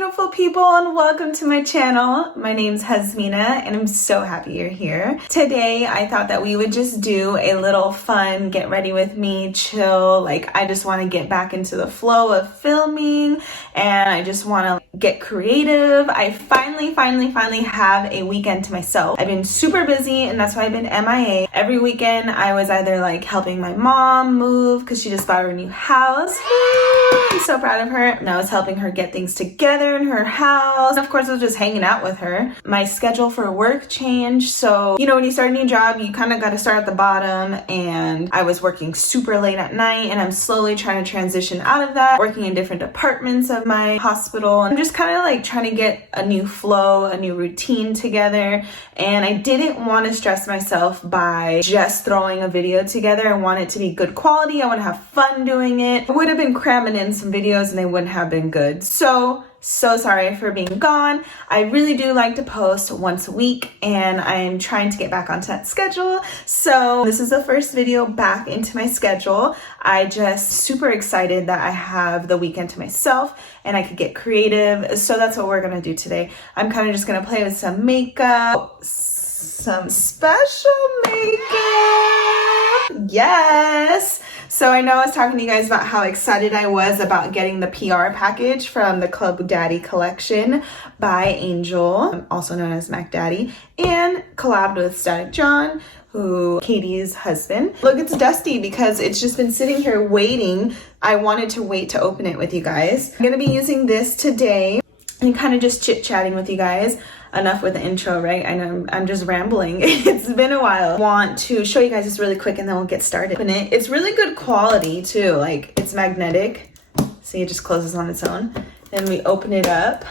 beautiful people, and welcome to my channel. My name's Hasmina and I'm so happy you're here. Today I thought that we would just do a little fun get ready with me, chill. Like, I just want to get back into the flow of filming and I just want to get creative. I finally have a weekend to myself. I've been super busy and that's why I've been MIA. Every weekend I was either like helping my mom move because she just bought her new house. I'm so proud of her. And I was helping her get things together in her house. And of course I was just hanging out with her. My schedule for work changed. So, you know, when you start a new job, you kind of got to start at the bottom, and I was working super late at night and I'm slowly trying to transition out of that, working in different departments of my hospital. I'm just kind of like trying to get a new flow, a new routine together. And I didn't want to stress myself by just throwing a video together. I want it to be good quality. I want to have fun doing it. I would have been cramming in some videos and they wouldn't have been good. So sorry for being gone. I really do like to post once a week and I'm trying to get back onto that schedule. So this is the first video back into my schedule. I just super excited that I have the weekend to myself and I could get creative. So that's what we're gonna do today. I'm kind of just gonna play with some makeup, some special makeup. Yes. So I know I was talking to you guys about how excited I was about getting the PR package from the Club Daddyy collection by Angel, also known as Mac Daddy, and collabed with Static John, who Katie's husband. Look, it's dusty because it's just been sitting here waiting. I wanted to wait to open it with you guys. I'm gonna be using this today and kind of just chit-chatting with you guys. Enough with the intro, right? I know I'm just rambling. It's been a while. I want to show you guys this really quick and then we'll get started. It's really good quality too. Like, it's magnetic. See, it just closes on its own. Then we open it up.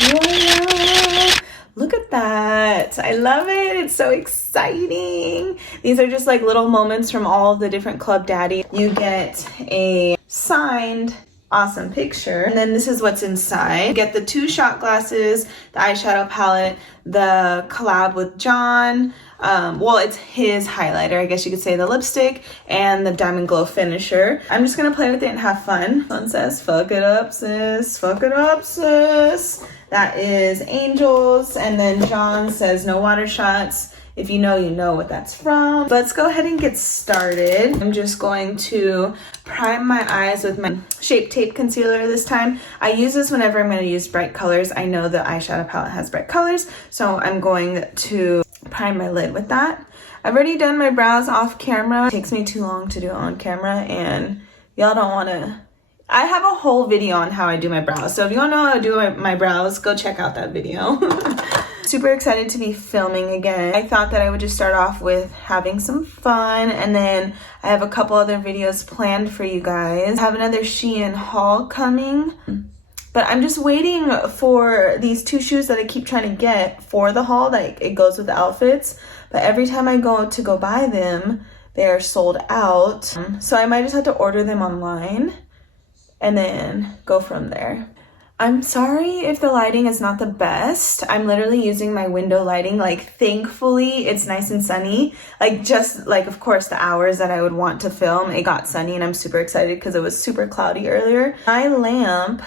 Voila! Look at that. I love it. It's so exciting. These are just like little moments from all of the different Club Daddy. You get a signed awesome picture, and then this is what's inside. You get the 2 shot glasses, the eyeshadow palette, the collab with John, well, it's his highlighter, I guess you could say, the lipstick, and the Diamond Glow finisher. I'm just gonna play with it and have fun. One says, fuck it up, sis. Fuck it up, sis. That is Angel's. And then John says, no water shots. If you know, you know what that's from. Let's go ahead and get started. I'm just going to prime my eyes with my Shape Tape concealer this time. I use this whenever I'm going to use bright colors. I know the eyeshadow palette has bright colors, so I'm going to prime my lid with that. I've already done my brows off camera. It takes me too long to do it on camera, and y'all don't want to. I have a whole video on how I do my brows, so if you want to know how to do my brows, go check out that video. Super excited to be filming again. I thought that I would just start off with having some fun, and then I have a couple other videos planned for you guys. I have another Shein haul coming, but I'm just waiting for these 2 shoes that I keep trying to get for the haul. Like, it goes with the outfits, but every time I go to go buy them, they are sold out. So I might just have to order them online and then go from there. I'm sorry if the lighting is not the best. I'm literally using my window lighting. Like, thankfully it's nice and sunny. Like, just like, of course, the hours that I would want to film, it got sunny and I'm super excited because it was super cloudy earlier. My lamp,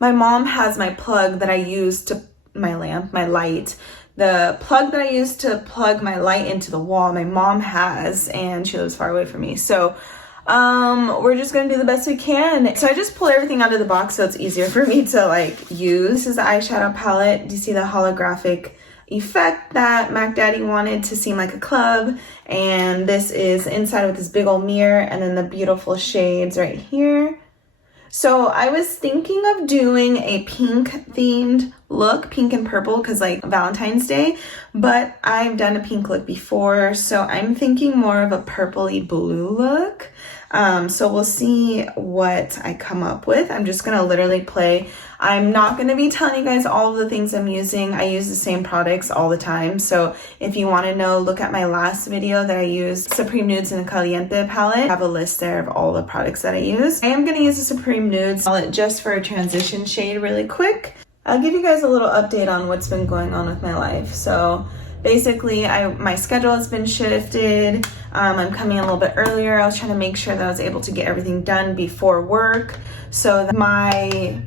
my mom has my plug that I use to, my light. The plug that I use to plug my light into the wall, my mom has, and she lives far away from me. So we're just gonna do the best we can. So I just pull everything out of the box so it's easier for me to like use. This is the eyeshadow palette. Do you see the holographic effect that Mac Daddy wanted to seem like a club? And this is inside with this big old mirror, and then the beautiful shades right here. So I was thinking of doing a pink themed look, pink and purple, because like Valentine's Day, but I've done a pink look before, so I'm thinking more of a purpley blue look. So we'll see what I come up with. I'm just gonna literally play. I'm not gonna be telling you guys all of the things I'm using. I use the same products all the time. So if you wanna know, look at my last video that I used, Supreme Nudes in the Caliente palette. I have a list there of all the products that I use. I am gonna use the Supreme Nudes palette just for a transition shade really quick. I'll give you guys a little update on what's been going on with my life. So basically, my schedule has been shifted. I'm coming a little bit earlier. I was trying to make sure that I was able to get everything done before work. So my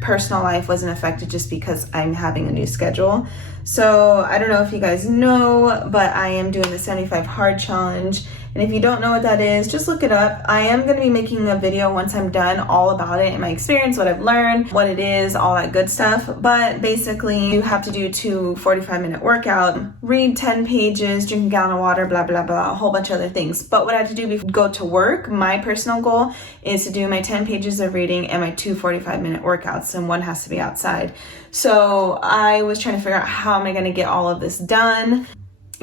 personal life wasn't affected just because I'm having a new schedule. So I don't know if you guys know, but I am doing the 75 hard challenge. And if you don't know what that is, just look it up. I am going to be making a video once I'm done all about it and my experience, what I've learned, what it is, all that good stuff. But basically, you have to do 2 45-minute workouts, read 10 pages, drink a gallon of water, blah, blah, blah, a whole bunch of other things. But what I have to do before I go to work, my personal goal is to do my 10 pages of reading and my 2 45-minute workouts, and one has to be outside. So I was trying to figure out how am I going to get all of this done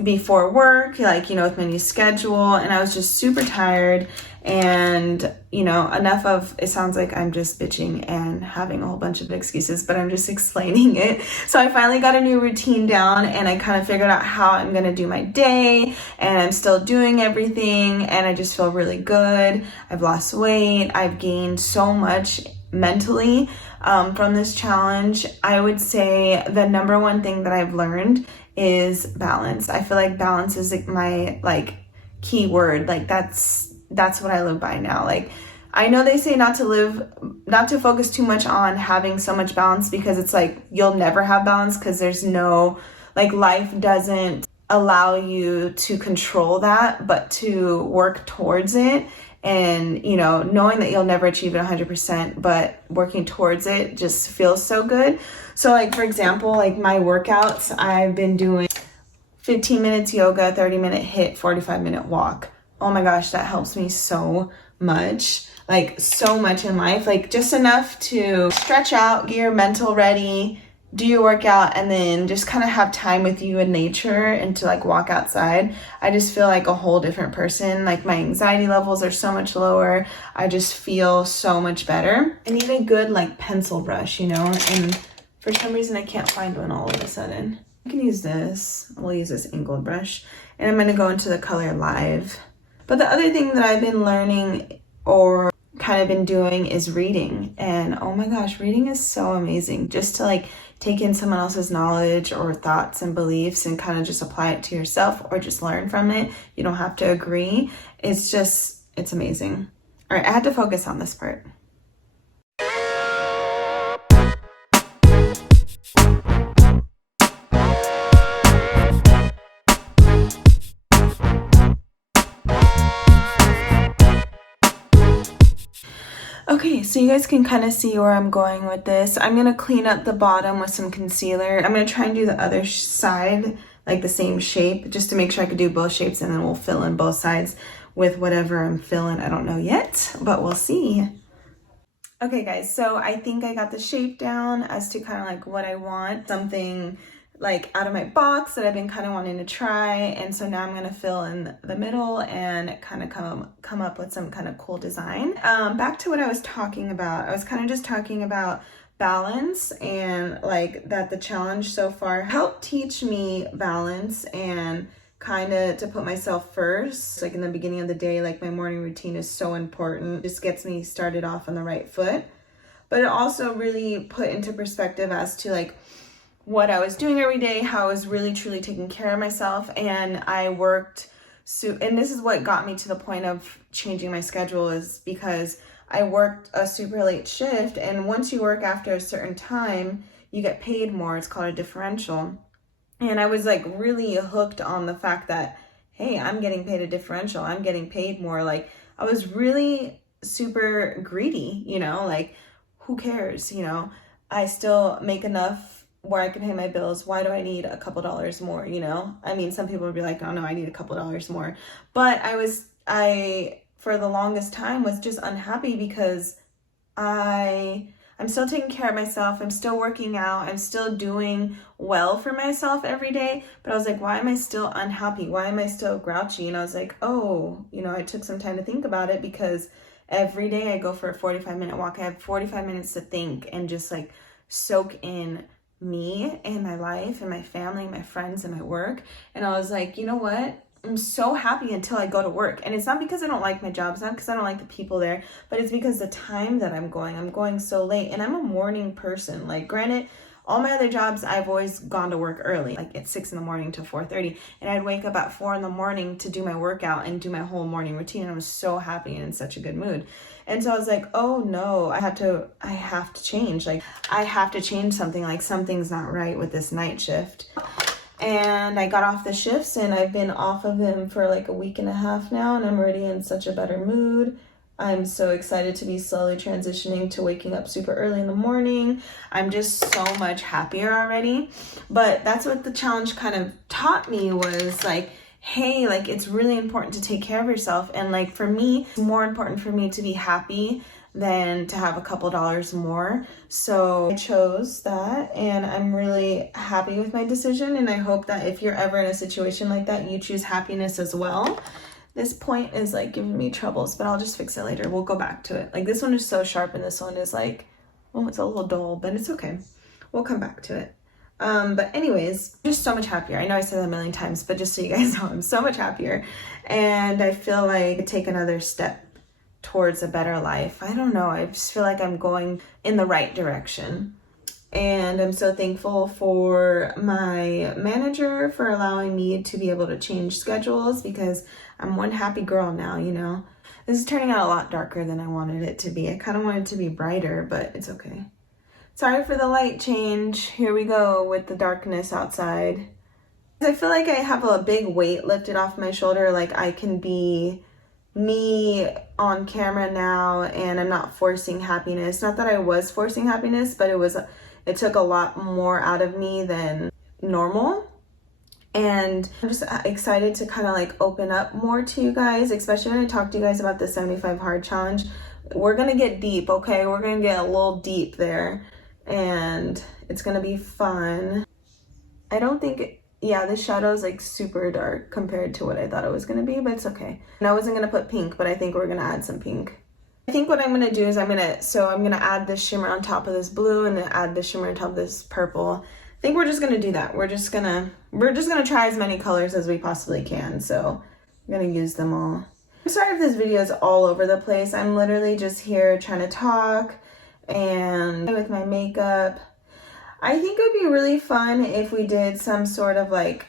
before work, like, with my new schedule. And I was just super tired, and enough of it. Sounds like I'm just bitching and having a whole bunch of excuses, but I'm just explaining it. So I finally got a new routine down, and I kind of figured out how I'm gonna do my day, and I'm still doing everything, and I just feel really good. I've lost weight. I've gained so much mentally from this challenge. I would say the number one thing that I've learned is balance. I feel like balance is like my key word. Like that's what I live by now. Like, I know they say not to focus too much on having so much balance, because it's like you'll never have balance, because there's no, life doesn't allow you to control that, but to work towards it. And, knowing that you'll never achieve it 100%, but working towards it just feels so good. So for example, my workouts, I've been doing 15 minutes yoga, 30-minute HIIT, 45-minute walk. Oh my gosh, that helps me so much, so much in life, just enough to stretch out, get your mental ready, do your workout, and then just kind of have time with you in nature and to walk outside. I just feel like a whole different person. My anxiety levels are so much lower. I just feel so much better. I need a good pencil brush, and for some reason I can't find one all of a sudden. I can use this. We'll use this angled brush, and I'm going to go into the color Live. But the other thing that I've been learning or kind of been doing is reading. And oh my gosh, reading is so amazing. Just to take in someone else's knowledge or thoughts and beliefs and kind of just apply it to yourself or just learn from it. You don't have to agree. It's amazing. All right, I had to focus on this part. Okay, so you guys can kind of see where I'm going with this. I'm going to clean up the bottom with some concealer. I'm going to try and do the other side, the same shape, just to make sure I could do both shapes, and then we'll fill in both sides with whatever I'm filling. I don't know yet, but we'll see. Okay guys, so I think I got the shape down as to kind of what I want. Something out of my box that I've been kind of wanting to try. And so now I'm going to fill in the middle and kind of come up with some kind of cool design. Back to what I was talking about. I was kind of just talking about balance, and that the challenge so far helped teach me balance and kind of to put myself first. In the beginning of the day, my morning routine is so important. It just gets me started off on the right foot. But it also really put into perspective as to what I was doing every day, how I was really truly taking care of myself. And I worked, and this is what got me to the point of changing my schedule, is because I worked a super late shift. And once you work after a certain time, you get paid more. It's called a differential. And I was really hooked on the fact that, hey, I'm getting paid a differential. I'm getting paid more. I was really super greedy, who cares? I still make enough where I can pay my bills. Why do I need a couple dollars more? I mean, some people would be like, oh no, I need a couple dollars more. But I for the longest time was just unhappy, because I'm still taking care of myself. I'm still working out. I'm still doing well for myself every day. But I was like, why am I still unhappy? Why am I still grouchy? And I was like, oh, I took some time to think about it, because every day I go for a 45-minute walk. I have 45 minutes to think and just soak in me and my life and my family, my friends, and my work. And I was like, you know what? I'm so happy until I go to work. And it's not because I don't like my job. It's not because I don't like the people there, but it's because the time that I'm going so late, and I'm a morning person. Granted, All my other jobs, I've always gone to work early, like at 6 in the morning to 4:30, and I'd wake up at 4 in the morning to do my workout and do my whole morning routine, and I was so happy and in such a good mood. And so I was like, oh no, I have to change. Like, I have to change something. Like, something's not right with this night shift. And I got off the shifts, and I've been off of them for like a week and a half now, and I'm already in such a better mood. I'm so excited to be slowly transitioning to waking up super early in the morning. I'm just so much happier already. But that's what the challenge kind of taught me, was like, hey, like, it's really important to take care of yourself. And like, for me, it's more important for me to be happy than to have a couple dollars more. So I chose that, and I'm really happy with my decision. And I hope that if you're ever in a situation like that, you choose happiness as well. This point is like giving me troubles, but I'll just fix it later. We'll go back to it. Like, this one is so sharp, and this one is like, oh, it's a little dull, but it's okay. We'll come back to it. But anyways, just so much happier. I know I said that a million times, but just so you guys know, I'm so much happier. And I feel like I take another step towards a better life. I don't know. I just feel like I'm going in the right direction. And I'm so thankful for my manager for allowing me to be able to change schedules, because I'm one happy girl now, you know. This is turning out a lot darker than I wanted it to be. I kind of wanted it to be brighter, but it's okay. Sorry for the light change. Here we go with the darkness outside. I feel like I have a big weight lifted off my shoulder. Like, I can be me on camera now, and I'm not forcing happiness. Not that I was forcing happiness, but it took a lot more out of me than normal. And I'm just excited to kind of like open up more to you guys, especially when I talk to you guys about the 75 hard challenge. We're gonna get deep, okay? We're gonna get a little deep there, and it's gonna be fun. I don't think this shadow is like super dark compared to what I thought it was gonna be, but it's okay. And I wasn't gonna put pink, but I think we're gonna add some pink. I think what I'm gonna do is I'm gonna add this shimmer on top of this blue, and then add the shimmer on top of this purple. I think we're just gonna do that. We're just gonna try as many colors as we possibly can. So I'm gonna use them all. I'm sorry if this video is all over the place. I'm literally just here trying to talk and with my makeup. I think it would be really fun if we did some sort of like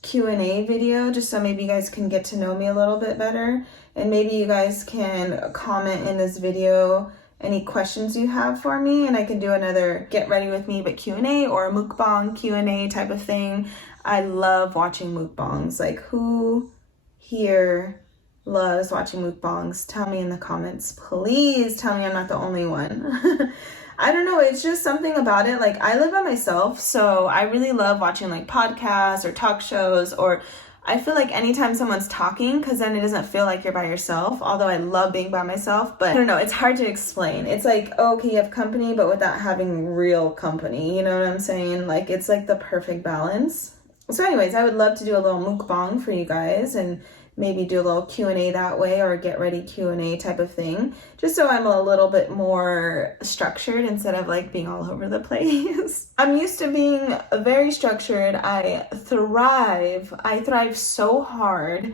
Q&A video, just so maybe you guys can get to know me a little bit better. And maybe you guys can comment in this video any questions you have for me, and I can do another get ready with me but Q&A, or a mukbang Q&A type of thing. I love watching mukbangs. Like, who here loves watching mukbangs? Tell me in the comments. Please tell me I'm not the only one. I don't know, it's just something about it. Like, I live by myself, so I really love watching like podcasts or talk shows, or I feel like anytime someone's talking, because then it doesn't feel like you're by yourself, although I love being by myself. But I don't know, it's hard to explain. It's like, okay, you have company, but without having real company, you know what I'm saying? Like, it's like the perfect balance. So anyways, I would love to do a little mukbang for you guys, and maybe do a little Q&A that way, or a get ready Q&A type of thing, just so I'm a little bit more structured instead of like being all over the place. I'm used to being very structured. I thrive so hard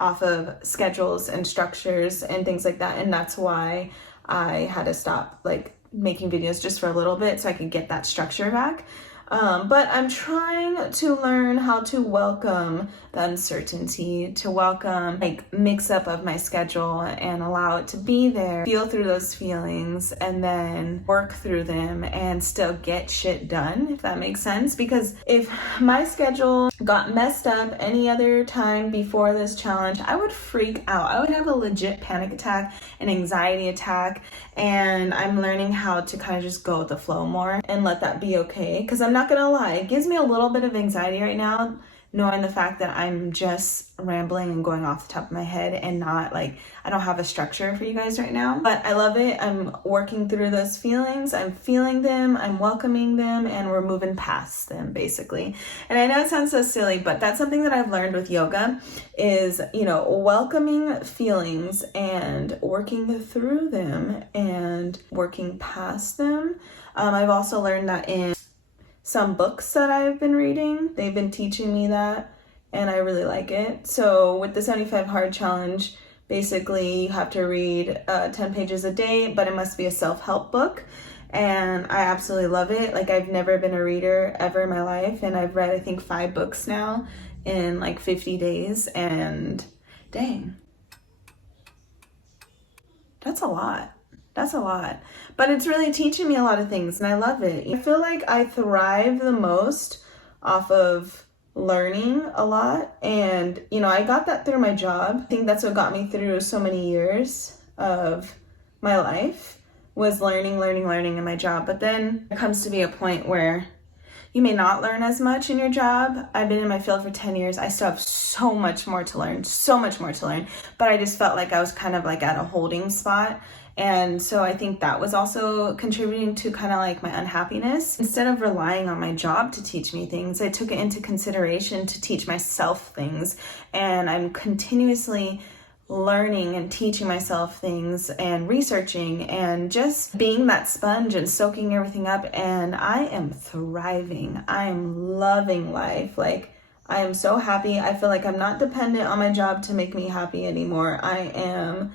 off of schedules and structures and things like that, and that's why I had to stop like making videos just for a little bit so I could get that structure back. But I'm trying to learn how to welcome the uncertainty, to welcome like mix up of my schedule and allow it to be there, feel through those feelings, and then work through them and still get shit done, if that makes sense. Because if my schedule got messed up any other time before this challenge, I would freak out. I would have a legit panic attack, an anxiety attack, and I'm learning how to kind of just go with the flow more and let that be okay. Because I'm not gonna lie, it gives me a little bit of anxiety right now, knowing the fact that I'm just rambling and going off the top of my head and not like, I don't have a structure for you guys right now. But I love it. I'm working through those feelings. I'm feeling them. I'm welcoming them, and we're moving past them, basically. And I know it sounds so silly, but that's something that I've learned with yoga is, you know, welcoming feelings and working through them and working past them. I've also learned that in some books that I've been reading, they've been teaching me that, and I really like it. So with the 75 hard challenge, basically you have to read 10 pages a day, but it must be a self-help book. and I absolutely love it. Like, I've never been a reader ever in my life, and I've read I think 5 books now in like 50 days, and dang, that's a lot. That's a lot. But it's really teaching me a lot of things, and I love it. I feel like I thrive the most off of learning a lot, and you know, I got that through my job. I think that's what got me through so many years of my life, was learning in my job. But then there comes to be a point where you may not learn as much in your job. I've been in my field for 10 years. I still have so much more to learn, but I just felt like I was kind of like at a holding spot. And so I think that was also contributing to kind of like my unhappiness. Instead of relying on my job to teach me things, I took it into consideration to teach myself things. And I'm continuously learning and teaching myself things and researching and just being that sponge and soaking everything up. And I am thriving. I am loving life. Like, I am so happy. I feel like I'm not dependent on my job to make me happy anymore. I am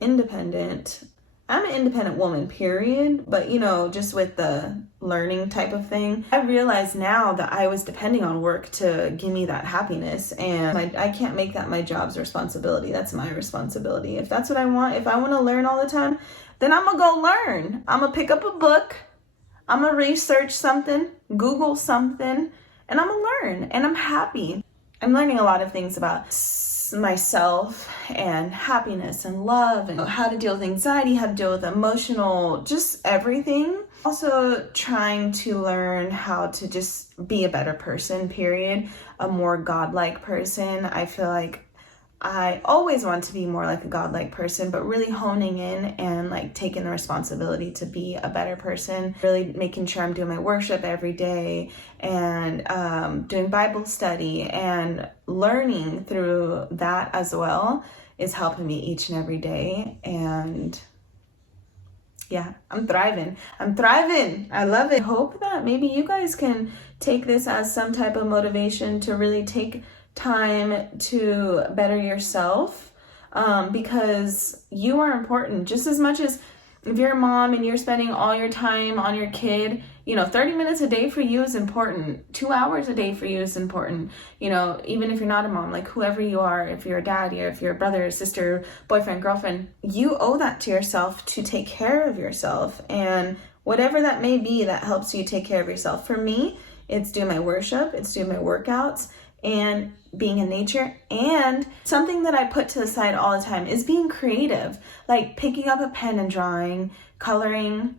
independent. I'm an independent woman, period. But, you know, just with the learning type of thing, I realize now that I was depending on work to give me that happiness, and I can't make that my job's responsibility. That's my responsibility. If that's what I want, if I want to learn all the time, then I'm gonna go learn. I'm gonna pick up a book, I'm gonna research something, Google something, and I'm gonna learn, and I'm happy. I'm learning a lot of things about myself and happiness and love and how to deal with anxiety, how to deal with emotional, just everything. Also trying to learn how to just be a better person, period. A more godlike person. I feel like I always want to be more like a godlike person, but really honing in and like taking the responsibility to be a better person, really making sure I'm doing my worship every day and doing Bible study and learning through that as well is helping me each and every day. And yeah, I'm thriving. I love it. I hope that maybe you guys can take this as some type of motivation to really take time to better yourself, because you are important just as much as if you're a mom and you're spending all your time on your kid. You know, 30 minutes a day for you is important. 2 hours a day for you is important. You know, even if you're not a mom, like whoever you are, if you're a daddy or if you're a brother or sister, boyfriend, girlfriend, you owe that to yourself to take care of yourself. And whatever that may be that helps you take care of yourself. For me, it's doing my worship, it's doing my workouts, and being in nature. And something that I put to the side all the time is being creative, like picking up a pen and drawing, coloring,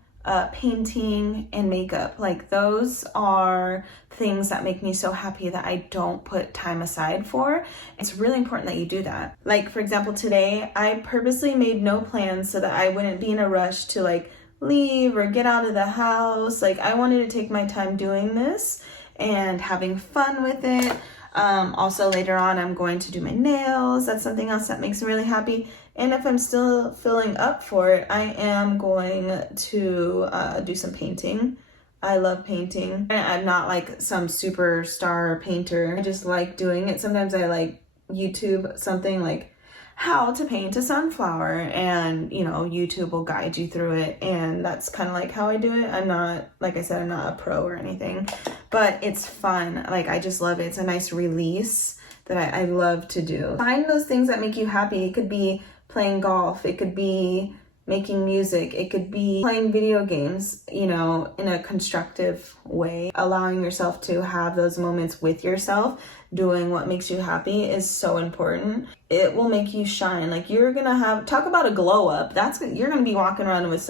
painting, and makeup. Like, those are things that make me so happy that I don't put time aside for. It's really important that you do that. Like, for example, today I purposely made no plans so that I wouldn't be in a rush to like leave or get out of the house. Like, I wanted to take my time doing this and having fun with it. Also later on, I'm going to do my nails. That's something else that makes me really happy. And if I'm still feeling up for it, I am going to do some painting. I love painting. I'm not like some superstar painter. I just like doing it. Sometimes I like YouTube something like how to paint a sunflower, and you know, YouTube will guide you through it, and that's kind of like how I do it. I'm not, like I said, I'm not a pro or anything, but it's fun. Like, I just love it. It's a nice release that I love to do. Find those things that make you happy. It could be playing golf, it could be making music, it could be playing video games, you know, in a constructive way. Allowing yourself to have those moments with yourself, doing what makes you happy is so important. It will make you shine. Like, you're gonna have, talk about a glow up. You're gonna be walking around with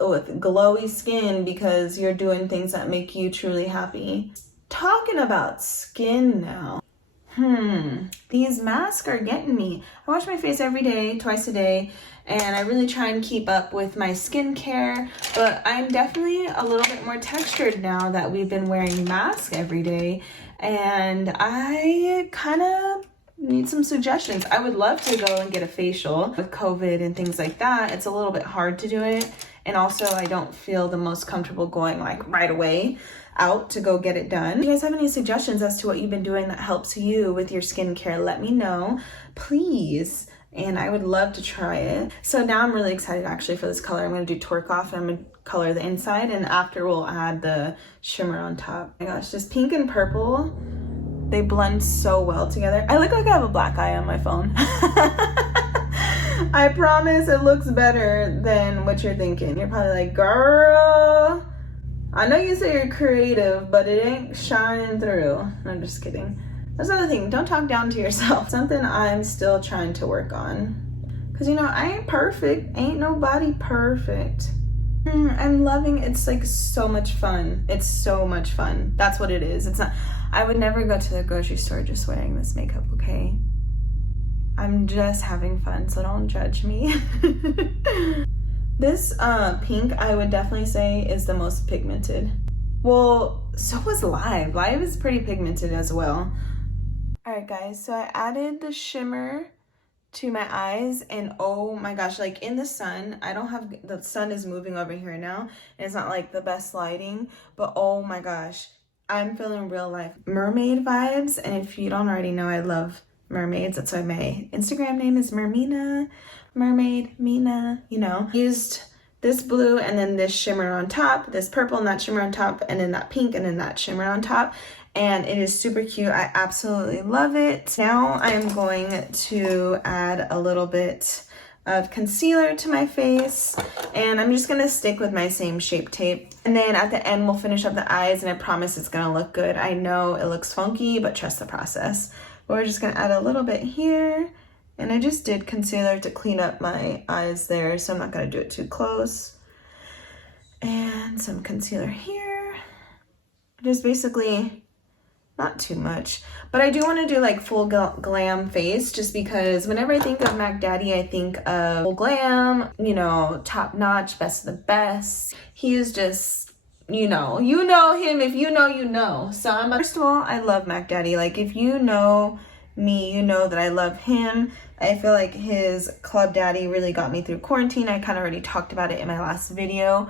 glowy skin because you're doing things that make you truly happy. Talking about skin now. These masks are getting me. I wash my face every day, twice a day, and I really try and keep up with my skincare, but I'm definitely a little bit more textured now that we've been wearing masks every day, and I kind of need some suggestions. I would love to go and get a facial. With COVID and things like that, it's a little bit hard to do it, and also I don't feel the most comfortable going like right away out to go get it done. If you guys have any suggestions as to what you've been doing that helps you with your skincare, let me know, please. And I would love to try it. So now I'm really excited actually for this color. I'm going to do Torque Off, and I'm color the inside, and after we'll add the shimmer on top. Oh my gosh, this pink and purple, they blend so well together. I look like I have a black eye on my phone. I promise it looks better than what you're thinking. You're probably like, girl, I know you say you're creative, but it ain't shining through. I'm just kidding. That's another thing, don't talk down to yourself. Something I'm still trying to work on. Cause you know, I ain't perfect, ain't nobody perfect. I'm loving it. It's like so much fun. It's so much fun. That's what it is. It's not, I would never go to the grocery store just wearing this makeup, okay? I'm just having fun, so don't judge me. This pink, I would definitely say, is the most pigmented. Well, so was Live. Live is pretty pigmented as well. All right, guys, so I added the shimmer to my eyes, and oh my gosh, like in the sun, I don't have, the sun is moving over here now, and it's not like the best lighting, but oh my gosh, I'm feeling real life mermaid vibes. And if you don't already know, I love mermaids. That's why my Instagram name is Mermina, Mermaid Mina, you know. Used this blue and then this shimmer on top, this purple and that shimmer on top, and then that pink and then that shimmer on top. And it is super cute. I absolutely love it. Now I'm going to add a little bit of concealer to my face, and I'm just gonna stick with my same Shape Tape. And then at the end, we'll finish up the eyes, and I promise it's gonna look good. I know it looks funky, but trust the process. But we're just gonna add a little bit here. And I just did concealer to clean up my eyes there, so I'm not gonna do it too close. And some concealer here. Just basically, not too much, but I do want to do like full glam face, just because whenever I think of Mac Daddy, I think of full glam, you know, top notch, best of the best. He is just, you know him. If you know, you know. So first of all, I love Mac Daddy. Like, if you know me, you know that I love him. I feel like his Club Daddy really got me through quarantine. I kind of already talked about it in my last video.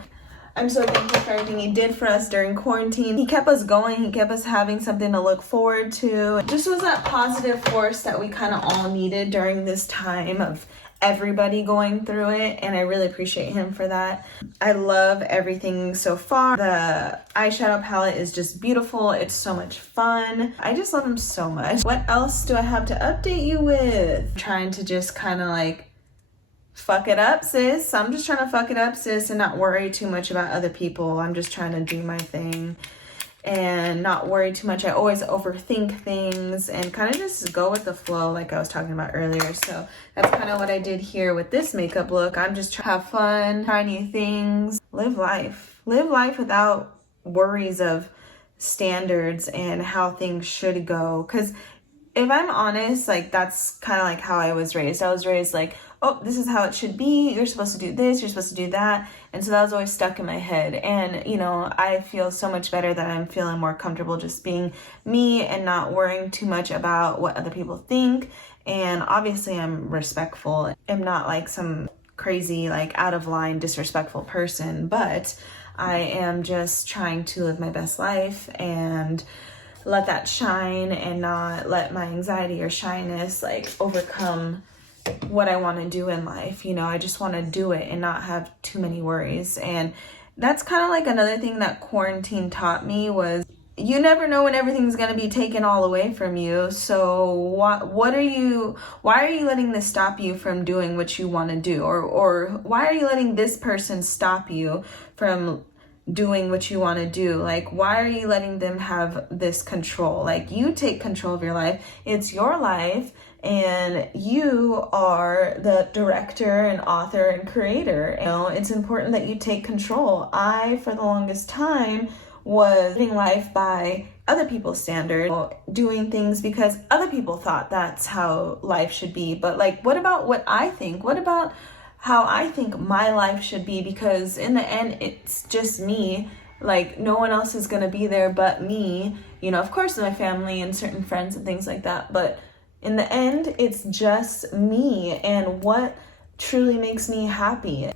I'm so thankful for everything he did for us during quarantine. He kept us going. He kept us having something to look forward to. It just was that positive force that we kind of all needed during this time of everybody going through it, and I really appreciate him for that. I love everything so far. The eyeshadow palette is just beautiful. It's so much fun. I just love him so much. What else do I have to update you with? I'm trying to just kind of like fuck it up, sis. I'm just trying to fuck it up, sis, and not worry too much about other people. I'm just trying to do my thing and not worry too much. I always overthink things and kind of just go with the flow, like I was talking about earlier. So that's kind of what I did here with this makeup look. I'm just trying to have fun, try new things, live life without worries of standards and how things should go. Because if I'm honest, like, that's kind of like how I was raised. I was raised like, oh, this is how it should be. You're supposed to do this. You're supposed to do that. And so that was always stuck in my head. And, you know, I feel so much better that I'm feeling more comfortable just being me and not worrying too much about what other people think. And obviously I'm respectful. I'm not like some crazy, like out of line, disrespectful person, but I am just trying to live my best life and let that shine and not let my anxiety or shyness like overcome what I want to do in life. You know, I just want to do it and not have too many worries. And that's kind of like another thing that quarantine taught me was you never know when everything's going to be taken all away from you. So why are you letting this stop you from doing what you want to do? Or why are you letting this person stop you from doing what you want to do? Like, why are you letting them have this control? Like, you take control of your life. It's your life, and you are the director and author and creator. You know, it's important that you take control. I, for the longest time, was living life by other people's standards, doing things because other people thought that's how life should be. But like, what about what I think? What about how I think my life should be? Because in the end, it's just me. Like, no one else is gonna be there but me. You know, of course, my family and certain friends and things like that, but in the end, it's just me and what truly makes me happy.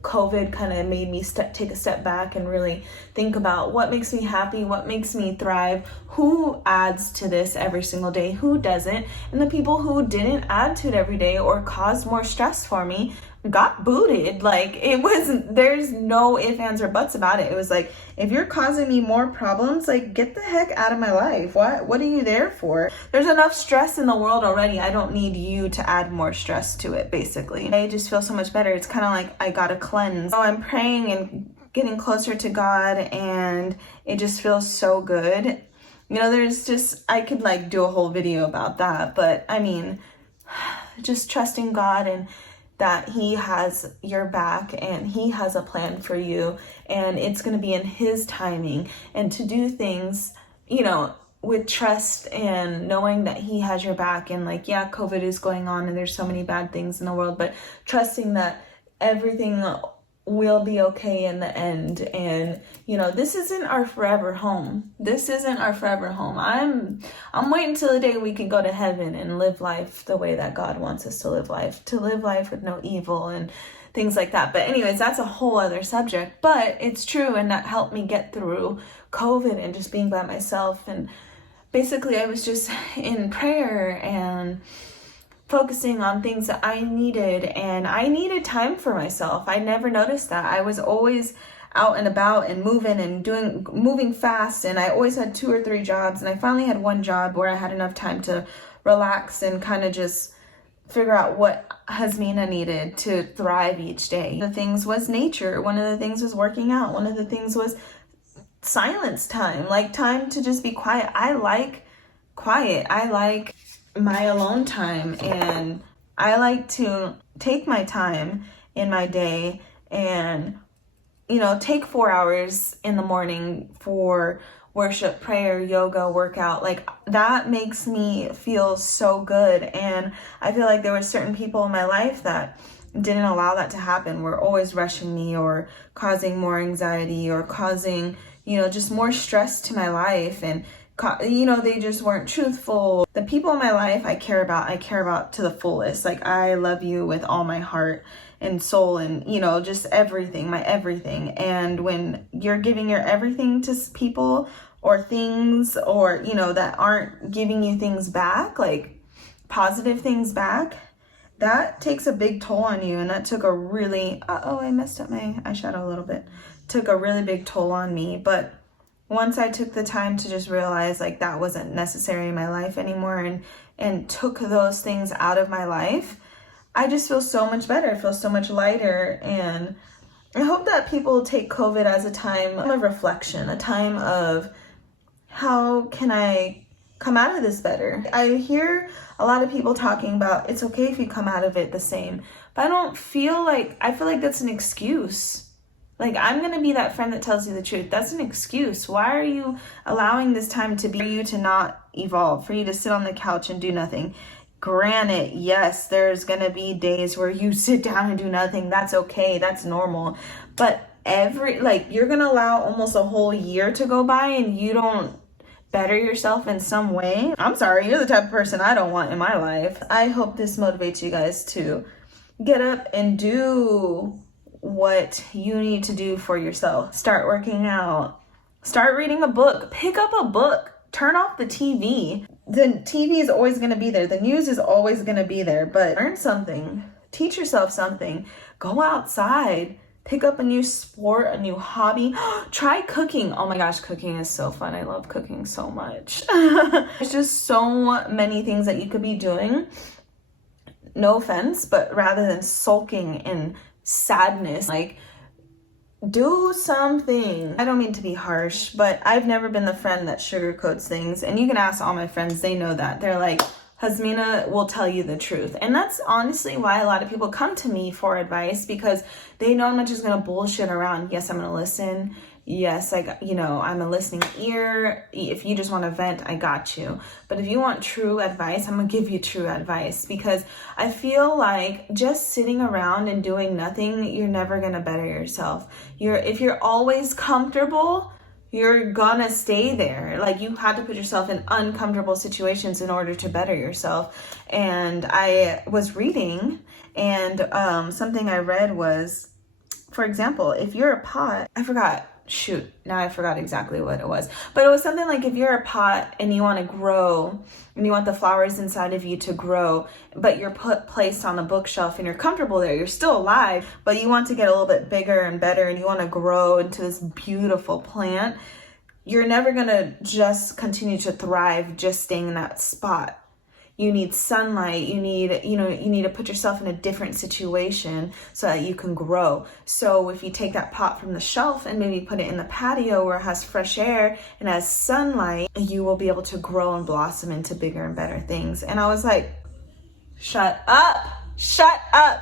COVID kind of made me take a step back and really think about what makes me happy, what makes me thrive, who adds to this every single day, who doesn't, and the people who didn't add to it every day or caused more stress for me, got booted. Like, it wasn't, there's no ifs, ands, or buts about it. It was like, if you're causing me more problems, like, get the heck out of my life. What are you there for? There's enough stress in the world already. I don't need you to add more stress to it, basically. I just feel so much better. It's kind of like I got a cleanse. So I'm praying and getting closer to God, and it just feels so good. You know, there's just, I could like do a whole video about that, but I mean, just trusting God and that he has your back and he has a plan for you, and it's going to be in his timing, and to do things, you know, with trust and knowing that he has your back. And like, yeah, COVID is going on and there's so many bad things in the world, but trusting that everything will be okay in the end. And you know, this isn't our forever home. This isn't our forever home. I'm waiting till the day we can go to heaven and live life the way that God wants us to live life with no evil and things like that. But anyways, that's a whole other subject, but it's true. And that helped me get through COVID and just being by myself. And basically I was just in prayer and focusing on things that I needed, and I needed time for myself. I never noticed that. I was always out and about and moving and moving fast, and I always had 2 or 3 jobs, and I finally had one job where I had enough time to relax and kind of just figure out what Hasmina needed to thrive each day. The things was nature. One of the things was working out. One of the things was silence time, like time to just be quiet. I like quiet. I like my alone time, and I like to take my time in my day and, you know, take 4 hours in the morning for worship, prayer, yoga, workout. Like, that makes me feel so good. And I feel like there were certain people in my life that didn't allow that to happen, were always rushing me or causing more anxiety or causing, you know, just more stress to my life. And you know, they just weren't truthful. The people in my life I care about to the fullest. Like, I love you with all my heart and soul, and, you know, just everything, my everything. And when you're giving your everything to people or things, or, you know, that aren't giving you things back, like positive things back, that takes a big toll on you. And that took a really, I messed up my eyeshadow a little bit. Took a really big toll on me. But once I took the time to just realize like that wasn't necessary in my life anymore, and took those things out of my life, I just feel so much better. I feel so much lighter. And I hope that people take COVID as a time of reflection, a time of how can I come out of this better? I hear a lot of people talking about it's okay if you come out of it the same, but I feel like that's an excuse. Like, I'm going to be that friend that tells you the truth. That's an excuse. Why are you allowing this time to be for you to not evolve, for you to sit on the couch and do nothing? Granted, yes, there's going to be days where you sit down and do nothing. That's okay. That's normal. But you're going to allow almost a whole year to go by and you don't better yourself in some way. I'm sorry. You're the type of person I don't want in my life. I hope this motivates you guys to get up and do what you need to do for yourself. Start working out, start reading a book, pick up a book, turn off the TV. The TV is always going to be there. The news is always going to be there, but learn something, teach yourself something, go outside, pick up a new sport, a new hobby, try cooking. Oh my gosh, cooking is so fun. I love cooking so much. There's just so many things that you could be doing. No offense, but rather than sulking in sadness, like, do something. I don't mean to be harsh, but I've never been the friend that sugarcoats things. And you can ask all my friends, they know that. They're like, Hasmina will tell you the truth. And that's honestly why a lot of people come to me for advice, because they know I'm not just gonna bullshit around. Yes, I'm gonna listen. Yes, I'm a listening ear. If you just want to vent, I got you. But if you want true advice, I'm going to give you true advice, because I feel like just sitting around and doing nothing, you're never going to better yourself. If you're always comfortable, you're going to stay there. Like, you have to put yourself in uncomfortable situations in order to better yourself. And I was reading, and something I read was, for example, if you're a pot, I forgot. shoot, now I forgot exactly what it was, but it was something like, if you're a pot and you want to grow and you want the flowers inside of you to grow, but you're placed on a bookshelf and you're comfortable there, you're still alive, but you want to get a little bit bigger and better and you want to grow into this beautiful plant, you're never going to just continue to thrive just staying in that spot. You need sunlight, you need to put yourself in a different situation so that you can grow. So if you take that pot from the shelf and maybe put it in the patio where it has fresh air and has sunlight, you will be able to grow and blossom into bigger and better things. And I was like, shut up.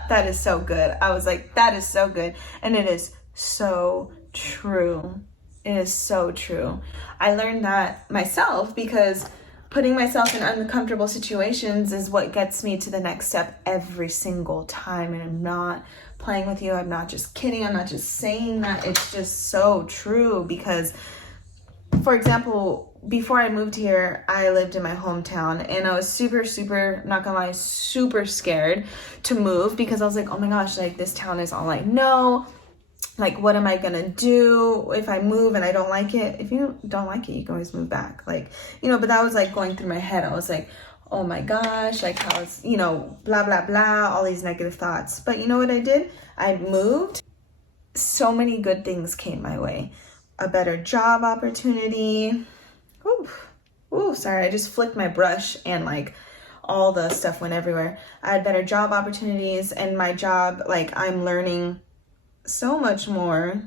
That is so good. I was like, that is so good. And it is so true. It is so true. I learned that myself because putting myself in uncomfortable situations is what gets me to the next step every single time. And I'm not playing with you. I'm not just kidding. I'm not just saying that. It's just so true because, for example, before I moved here, I lived in my hometown and I was super, not gonna lie, super scared to move because I was like, oh my gosh, like this town is all I know. Like, what am I gonna do if I move and I don't like it? If you don't like it, you can always move back. Like, but that was like going through my head. I was like, oh my gosh, like how's, blah, blah, blah, all these negative thoughts. But you know what I did? I moved. So many good things came my way. A better job opportunity. Sorry, I just flicked my brush and like all the stuff went everywhere. I had better job opportunities and my job, like I'm learning so much more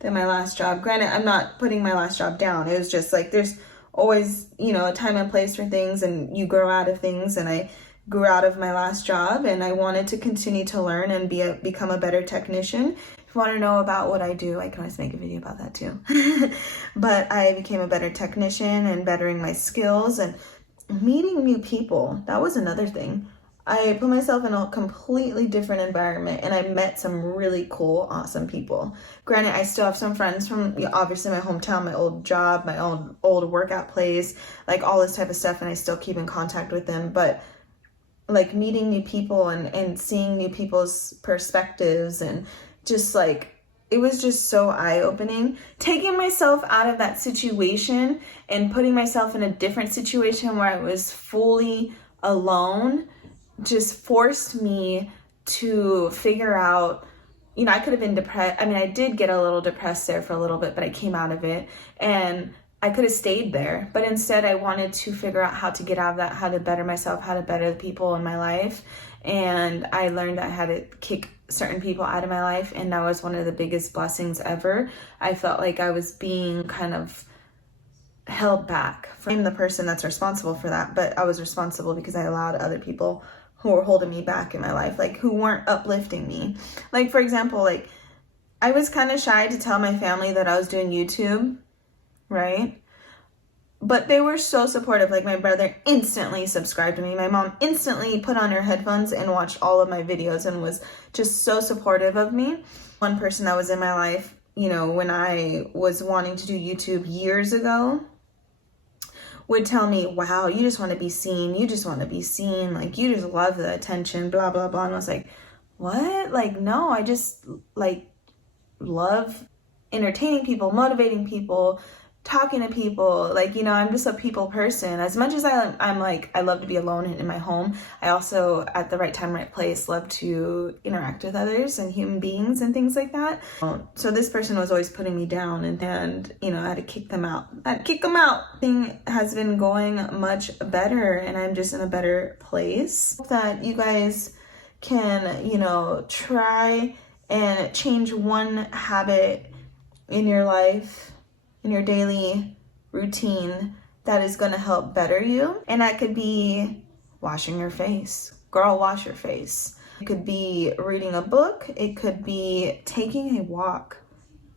than my last job. Granted, I'm not putting my last job down. It was just like there's always, a time and place for things and you grow out of things, and I grew out of my last job and I wanted to continue to learn and become a better technician. If you want to know about what I do, I can always make a video about that too. But I became a better technician and bettering my skills and meeting new people. That was another thing. I put myself in a completely different environment and I met some really cool, awesome people. Granted, I still have some friends from obviously my hometown, my old job, my old workout place, like all this type of stuff, and I still keep in contact with them. But like meeting new people and seeing new people's perspectives and just like, it was just so eye-opening. Taking myself out of that situation and putting myself in a different situation where I was fully alone just forced me to figure out, I could have been depressed. I mean, I did get a little depressed there for a little bit, but I came out of it and I could have stayed there. But instead I wanted to figure out how to get out of that, how to better myself, how to better the people in my life. And I learned I had to kick certain people out of my life. And that was one of the biggest blessings ever. I felt like I was being kind of held back. I'm the person that's responsible for that, but I was responsible because I allowed other people who were holding me back in my life, like who weren't uplifting me. Like, for example, like I was kind of shy to tell my family that I was doing YouTube, right? But they were so supportive. Like my brother instantly subscribed to me. My mom instantly put on her headphones and watched all of my videos and was just so supportive of me. One person that was in my life, when I was wanting to do YouTube years ago, would tell me, wow, you just want to be seen. You just want to be seen. Like, you just love the attention, blah, blah, blah. And I was like, what? Like, no, I just like love entertaining people, motivating people, talking to people. Like, I'm just a people person. As much as I'm like, I love to be alone in my home, I also, at the right time, right place, love to interact with others and human beings and things like that. So this person was always putting me down and I had to kick them out. Thing has been going much better and I'm just in a better place. That you guys can, try and change one habit in your life, in your daily routine that is going to help better you. And that could be washing your face. Girl, wash your face. It could be reading a book. It could be taking a walk.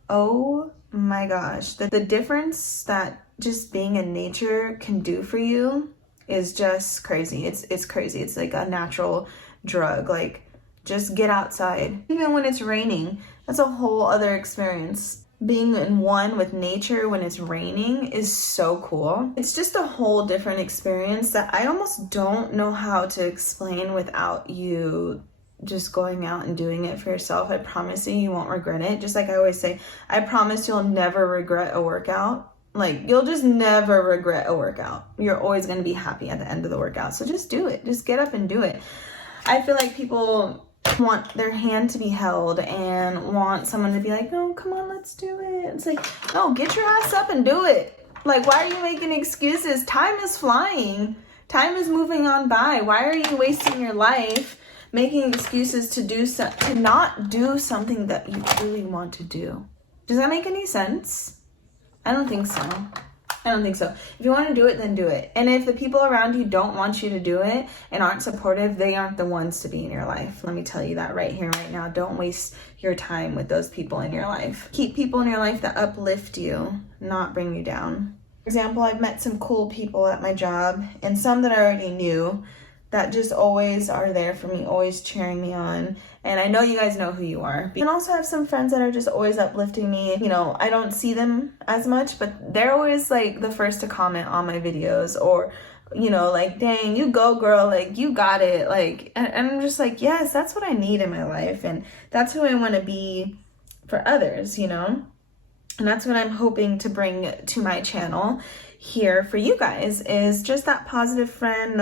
Oh my gosh. The difference that just being in nature can do for you is just crazy. It's crazy. It's like a natural drug. Like, just get outside. Even when it's raining, that's a whole other experience. Being in one with nature when it's raining is so cool. It's just a whole different experience that I almost don't know how to explain without you just going out and doing it for yourself. I promise you, you won't regret it. Just like I always say, I promise you'll never regret a workout. Like, you'll just never regret a workout. You're always going to be happy at the end of the workout. So just do it. Just get up and do it. I feel like people want their hand to be held and want someone to be like, no, come on, let's do it. It's like, no, get your ass up and do it. Like, why are you making excuses? Time is flying. Time is moving on by. Why are you wasting your life making excuses to not do something that you really want to do? Does that make any sense? I don't think so. I don't think so. If you want to do it, then do it. And if the people around you don't want you to do it and aren't supportive, they aren't the ones to be in your life. Let me tell you that right here, right now. Don't waste your time with those people in your life. Keep people in your life that uplift you, not bring you down. For example, I've met some cool people at my job and some that I already knew that just always are there for me, always cheering me on. And I know you guys know who you are. And also have some friends that are just always uplifting me. You know, I don't see them as much, but they're always like the first to comment on my videos, or, you know, like, dang, you go girl, like, you got it. Like, and I'm just like, yes, that's what I need in my life. And that's who I want to be for others, you know? And that's what I'm hoping to bring to my channel here for you guys, is just that positive friend,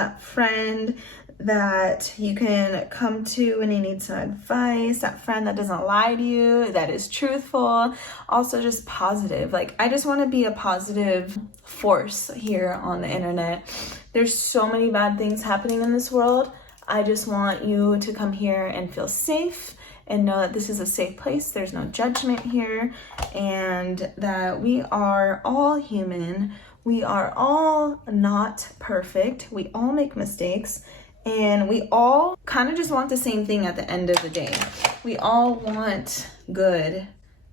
that you can come to when you need some advice, that friend that doesn't lie to you, that is truthful, also just positive. Like, I just want to be a positive force here on the internet. There's so many bad things happening in this world. I just want you to come here and feel safe and know that this is a safe place. There's no judgment here, and that we are all human. We are all not perfect. We all make mistakes, and we all kind of just want the same thing at the end of the day. We all want good.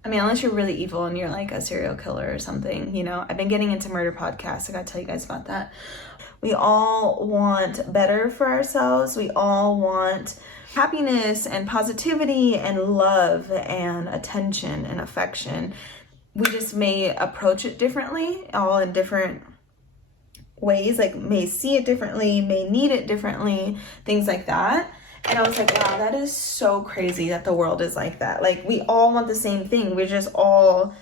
I mean, unless you're really evil and you're like a serial killer or something, you know. I've been getting into murder podcasts. I gotta tell you guys about that. We all want better for ourselves. We all want happiness and positivity and love and attention and affection. We just may approach it differently, all in different ways, like may see it differently, may need it differently, things like that. And I was like, wow, that is so crazy that the world is like that. Like, we all want the same thing. We just all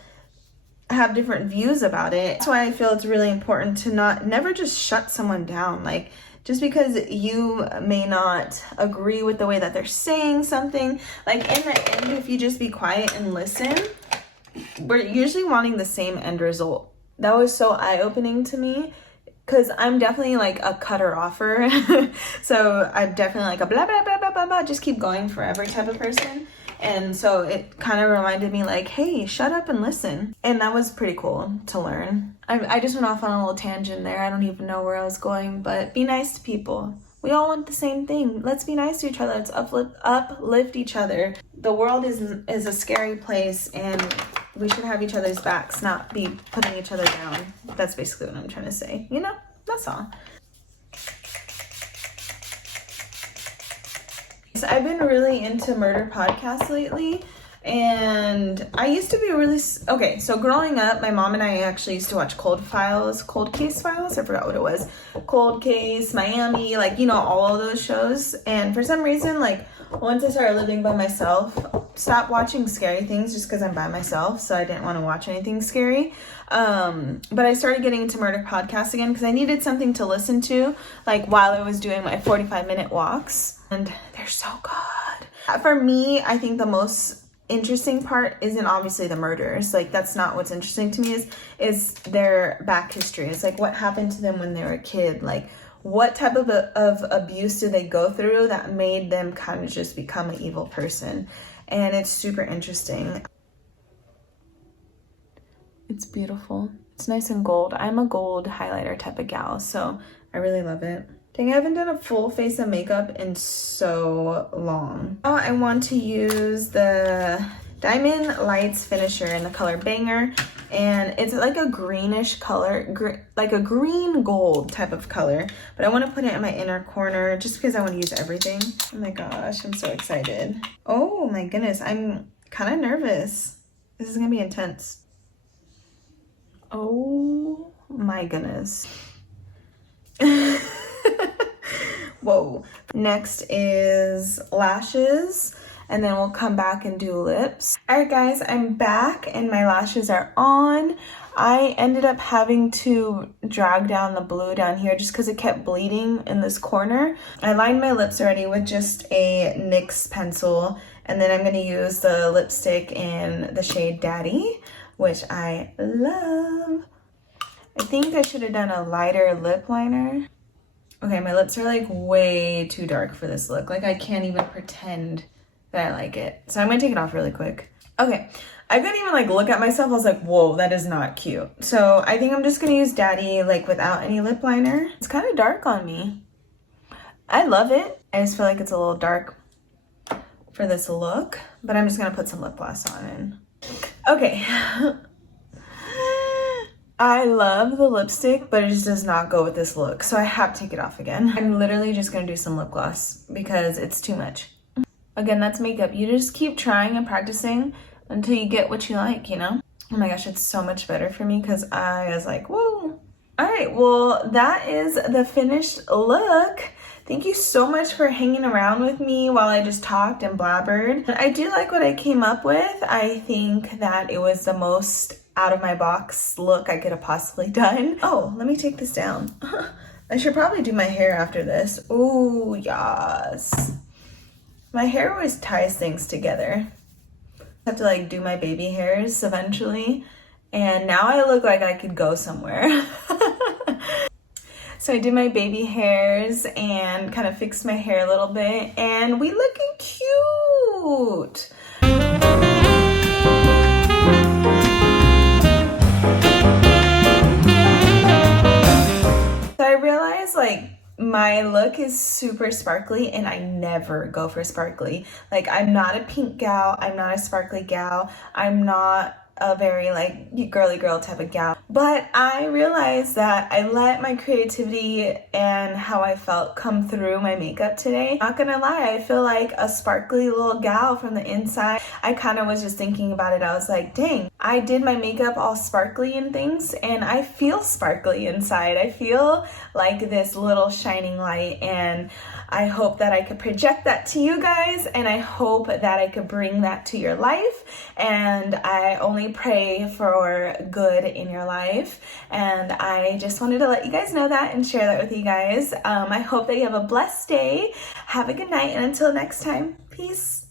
have different views about it. That's why I feel it's really important to never just shut someone down. Like, just because you may not agree with the way that they're saying something, like, in the end, if you just be quiet and listen, we're usually wanting the same end result. That was so eye-opening to me, because I'm definitely like a cutter-offer. So I'm definitely like a blah, blah, blah, blah, blah, blah, just keep going forever type of person. And so it kind of reminded me like, hey, shut up and listen. And that was pretty cool to learn. I just went off on a little tangent there. I don't even know where I was going, but be nice to people. We all want the same thing. Let's be nice to each other. Let's uplift each other. The world is a scary place, and we should have each other's backs, not be putting each other down. That's basically what I'm trying to say. You know, that's all. So I've been really into murder podcasts lately, and I used to be really, okay, so growing up, my mom and I actually used to watch Cold Case Files, I forgot what it was, Cold Case, Miami, like, you know, all of those shows. And for some reason, like, once I started living by myself, stopped watching scary things just because I'm by myself, so I didn't want to watch anything scary. But I started getting into murder podcasts again because I needed something to listen to, like, while I was doing my 45-minute walks, and they're so good. For me, I think the most interesting part isn't obviously the murders. Like, that's not what's interesting to me, is their back history. It's like, what happened to them when they were a kid? Like, what type of abuse did they go through that made them kind of just become an evil person? And it's super interesting. It's beautiful. It's nice and gold. I'm a gold highlighter type of gal, so I really love it. Dang, I haven't done a full face of makeup in so long. Now I want to use the Diamond Lights Finisher in the color Banger, and it's like a greenish color, like a green gold type of color, but I want to put it in my inner corner just because I want to use everything. Oh my gosh, I'm so excited. Oh my goodness, I'm kind of nervous. This is gonna be intense. Oh my goodness. Whoa. Next is lashes, and then we'll come back and do lips. All right, guys, I'm back and my lashes are on. I ended up having to drag down the blue down here just because it kept bleeding in this corner. I lined my lips already with just a NYX pencil, and then I'm going to use the lipstick in the shade Daddy, which I love. I think I should have done a lighter lip liner. Okay, my lips are like way too dark for this look. Like I can't even pretend that I like it. So I'm gonna take it off really quick. Okay, I couldn't even like look at myself. I was like, whoa, that is not cute. So I think I'm just gonna use Daddy like without any lip liner. It's kind of dark on me. I love it. I just feel like it's a little dark for this look, but I'm just gonna put some lip gloss on and okay. I love the lipstick, but it just does not go with this look, so I have to take it off again. I'm literally just gonna do some lip gloss because it's too much. Again, that's makeup. You just keep trying and practicing until you get what you like, you know? Oh my gosh, it's so much better for me because I was like, whoa. All right, well, that is the finished look. Thank you so much for hanging around with me while I just talked and blabbered. I do like what I came up with. I think that it was the most out of my box look I could have possibly done. Oh, let me take this down. I should probably do my hair after this. Oh, yes. My hair always ties things together. I have to like do my baby hairs eventually. And now I look like I could go somewhere. So I did my baby hairs and kind of fixed my hair a little bit, and we looking cute. So I realized like my look is super sparkly and I never go for sparkly. Like I'm not a pink gal, I'm not a sparkly gal, I'm not a very like girly girl type of gal, but I realized that I let my creativity and how I felt come through my makeup today. Not gonna lie, I feel like a sparkly little gal from the inside. I kind of was just thinking about it. I was like, dang, I did my makeup all sparkly and things and I feel sparkly inside. I feel like this little shining light, and I hope that I could project that to you guys, and I hope that I could bring that to your life, and I only pray for good in your life, and I just wanted to let you guys know that and share that with you guys. I hope that you have a blessed day. Have a good night, and until next time, peace.